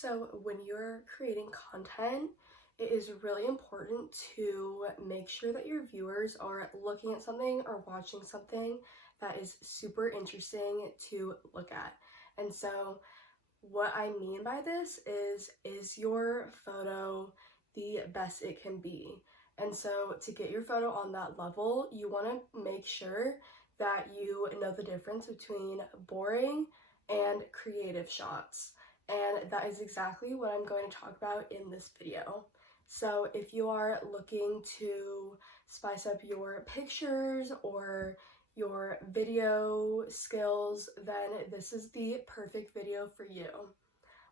So when you're creating content, it is really important to make sure that your viewers are looking at something or watching something that is super interesting to look at. And so what I mean by this is your photo the best it can be? And so to get your photo on that level, you want to make sure that you know the difference between boring and creative shots. And that is exactly what I'm going to talk about in this video. So if you are looking to spice up your pictures or your video skills, then this is the perfect video for you.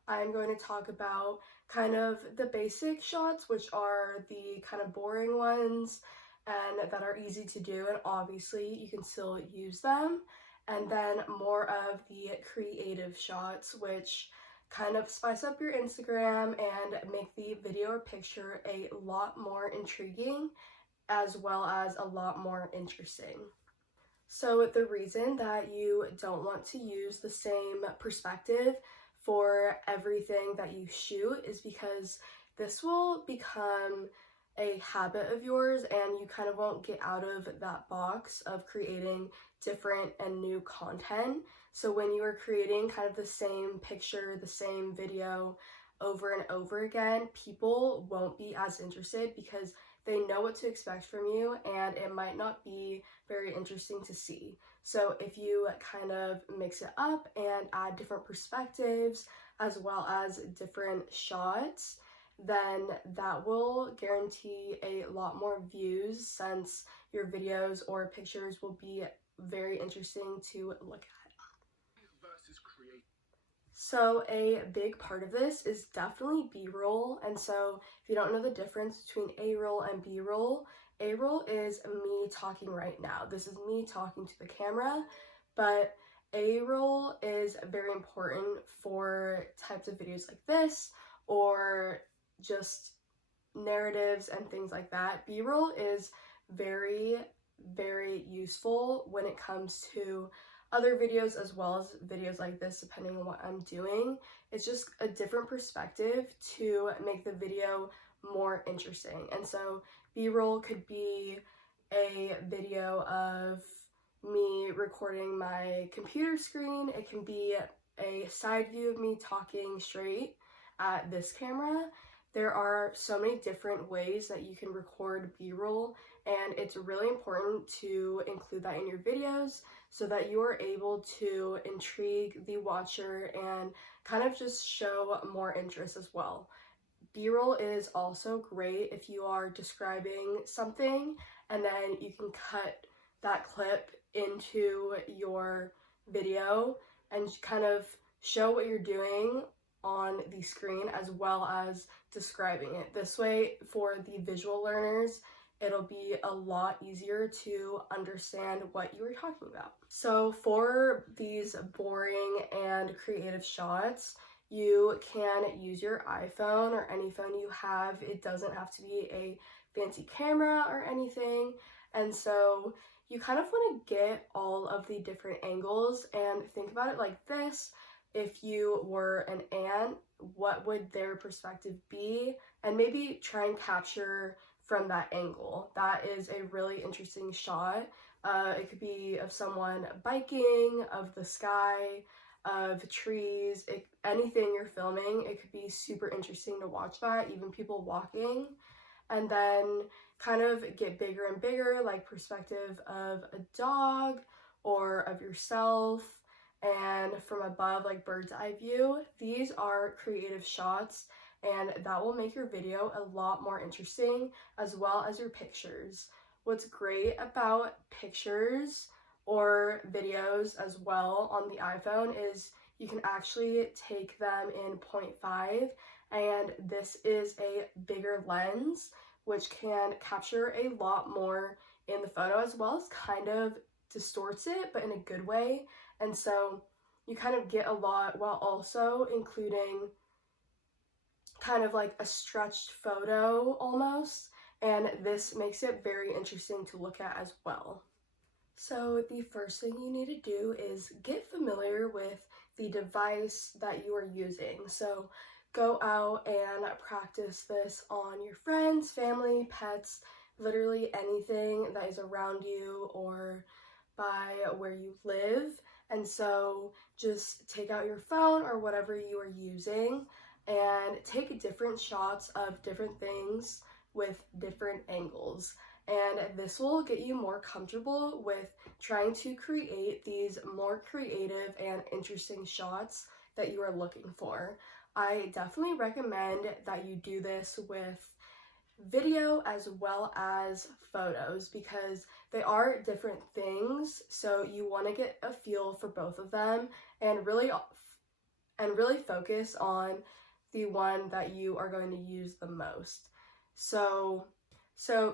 I'm going to talk about kind of the basic shots, which are the kind of boring ones and that are easy to do, and obviously you can still use them. And then more of the creative shots, which kind of spice up your Instagram and make the video or picture a lot more intriguing as well as a lot more interesting. So the reason that you don't want to use the same perspective for everything that you shoot is because this will become a habit of yours and you kind of won't get out of that box of creating different and new content. So when you are creating kind of the same picture, the same video over and over again, people won't be as interested because they know what to expect from you and it might not be very interesting to see. So if you kind of mix it up and add different perspectives as well as different shots, then that will guarantee a lot more views since your videos or pictures will be very interesting to look at. So a big part of this is definitely B-roll, and so if you don't know the difference between A-roll and B-roll, A-roll is me talking right now. This is me talking to the camera, but A-roll is very important for types of videos like this or just narratives and things like that. B-roll is very, very useful when it comes to other videos as well as videos like this, depending on what I'm doing. It's just a different perspective to make the video more interesting. And so B-roll could be a video of me recording my computer screen. It can be a side view of me talking straight at this camera. There are so many different ways that you can record B-roll, and it's really important to include that in your videos so that you are able to intrigue the watcher and kind of just show more interest as well. B-roll is also great if you are describing something and then you can cut that clip into your video and kind of show what you're doing on the screen as well as describing it. This way, for the visual learners, it'll be a lot easier to understand what you were talking about. So for these boring and creative shots, you can use your iPhone or any phone you have. It doesn't have to be a fancy camera or anything. And so you kind of want to get all of the different angles and think about it like this. If you were an ant, what would their perspective be? And maybe try and capture from that angle. That is a really interesting shot. It could be of someone biking, of the sky, of trees, anything you're filming. It could be super interesting to watch that, even people walking. And then kind of get bigger and bigger, like perspective of a dog or of yourself, and from above, like bird's eye view. These are creative shots and that will make your video a lot more interesting as well as your pictures. What's great about pictures or videos as well on the iPhone is you can actually take them in 0.5, and this is a bigger lens which can capture a lot more in the photo as well as kind of distorts it, but in a good way. And so you kind of get a lot while also including kind of like a stretched photo almost, and this makes it very interesting to look at as well. So the first thing you need to do is get familiar with the device that you are using. So go out and practice this on your friends, family, pets, literally anything that is around you or by where you live. And so just take out your phone or whatever you are using and take different shots of different things with different angles. And this will get you more comfortable with trying to create these more creative and interesting shots that you are looking for. I definitely recommend that you do this with video as well as photos because they are different things, so you want to get a feel for both of them and really focus on the one that you are going to use the most. So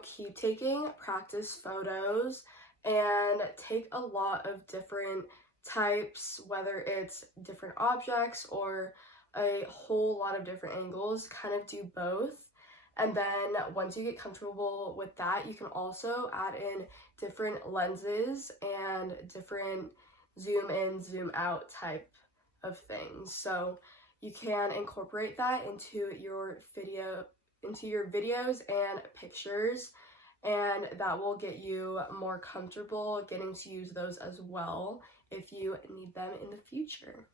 keep taking practice photos and take a lot of different types, whether it's different objects or a whole lot of different angles, kind of do both. And then once you get comfortable with that, you can also add in different lenses and different zoom in, zoom out type of things. So you can incorporate that into your videos and pictures, and that will get you more comfortable getting to use those as well if you need them in the future.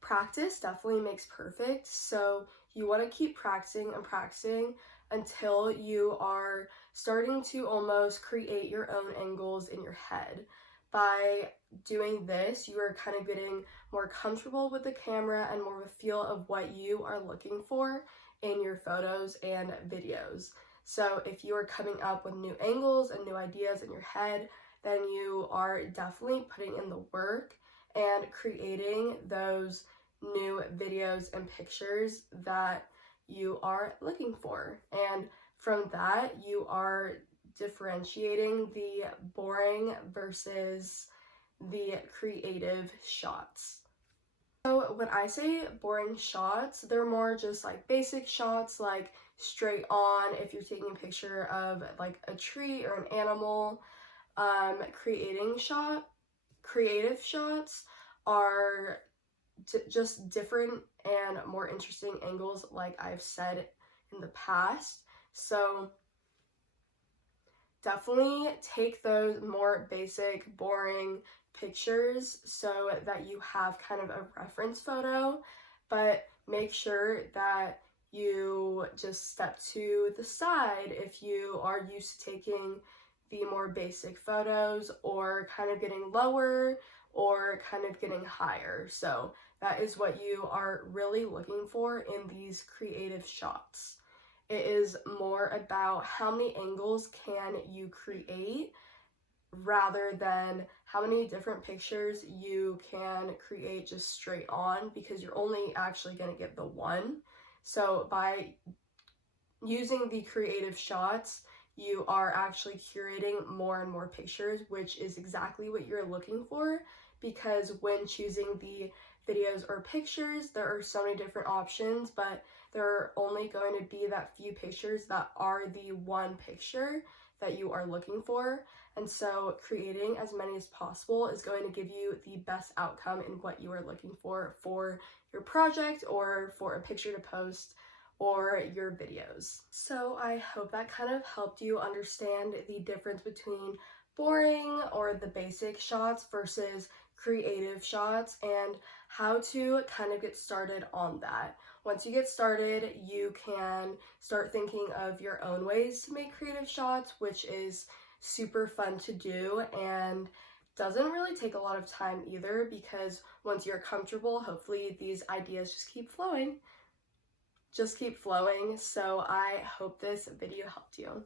Practice definitely makes perfect, so you want to keep practicing and practicing until you are starting to almost create your own angles in your head. By doing this, you are kind of getting more comfortable with the camera and more of a feel of what you are looking for in your photos and videos. So if you are coming up with new angles and new ideas in your head, then you are definitely putting in the work and creating those new videos and pictures that you are looking for. And from that, you are differentiating the boring versus the creative shots. So when I say boring shots, they're more just like basic shots, like straight on if you're taking a picture of like a tree or an animal. Creative shots are just different and more interesting angles, like I've said in the past. So definitely take those more basic, boring pictures so that you have kind of a reference photo, but make sure that you just step to the side if you are used to taking the more basic photos, or kind of getting lower or kind of getting higher. So that is what you are really looking for in these creative shots. It is more about how many angles can you create rather than how many different pictures you can create just straight on, because you're only actually going to get the one. So by using the creative shots, you are actually curating more and more pictures, which is exactly what you're looking for, because when choosing the videos or pictures, there are so many different options, but there are only going to be that few pictures that are the one picture that you are looking for. And so creating as many as possible is going to give you the best outcome in what you are looking for your project or for a picture to post or your videos. So I hope that kind of helped you understand the difference between boring or the basic shots versus creative shots and how to kind of get started on that. Once you get started, you can start thinking of your own ways to make creative shots, which is super fun to do and doesn't really take a lot of time either, because once you're comfortable, hopefully these ideas just keep flowing. So I hope this video helped you.